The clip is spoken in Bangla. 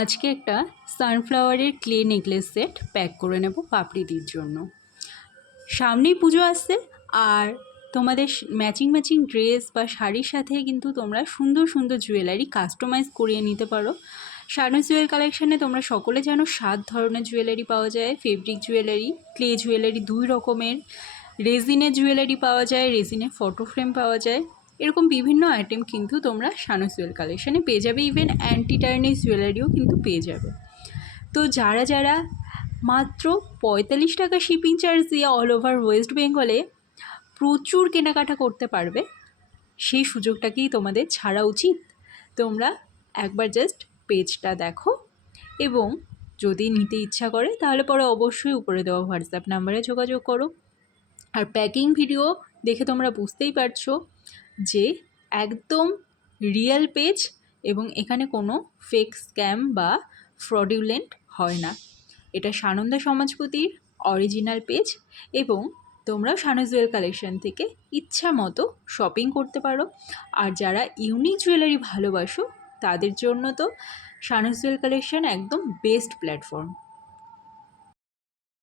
আজকে একটা সানফ্লাওয়ারের ক্লে নেকলেস সেট প্যাক করে নেব পাপড়িদির জন্য। সামনেই পুজো আসছে, আর তোমাদের ম্যাচিং ম্যাচিং ড্রেস বা শাড়ির সাথে কিন্তু তোমরা সুন্দর সুন্দর জুয়েলারি কাস্টমাইজ করিয়ে নিতে পারো। শানু জুয়েল কালেকশানে তোমরা সকলে জানো 7 ধরনের জুয়েলারি পাওয়া যায়। ফেব্রিক জুয়েলারি, ক্লে জুয়েলারি 2 রকমের, রেজিনের জুয়েলারি পাওয়া যায়, রেজিনের ফটো ফ্রেম পাওয়া যায়। এরকম বিভিন্ন আইটেম কিন্তু তোমরা শানু জুয়েল কালেকশানে পেয়ে যাবে। ইভেন অ্যান্টি টার্নিশ জুয়েলারিও কিন্তু পেয়ে যাবে। তো যারা যারা মাত্র 45 টাকা শিপিং চার্জ দিয়ে অল ওভার ওয়েস্ট বেঙ্গলে প্রচুর কেনাকাটা করতে পারবে, সেই সুযোগটাকেই তোমাদের ছাড়া উচিত। তোমরা একবার জাস্ট পেজটা দেখো, এবং যদি নিতে ইচ্ছা করে তাহলে পরে অবশ্যই উপরে দেওয়া হোয়াটসঅ্যাপ নাম্বারে যোগাযোগ করো। আর প্যাকিং ভিডিও দেখে তোমরা বুঝতেই পারছো যে একদম রিয়েল পেজ, এবং এখানে কোনো ফেক স্ক্যাম বা ফ্রডুলেন্ট হয় না। এটা সানন্দা সমাজপতির অরিজিনাল পেজ, এবং তোমরাও শানু জুয়েল কালেকশন থেকে ইচ্ছা মতো শপিং করতে পারো। আর যারা ইউনিক জুয়েলারি ভালোবাসো তাদের জন্য তো শানু জুয়েল কালেকশন একদম বেস্ট প্ল্যাটফর্ম।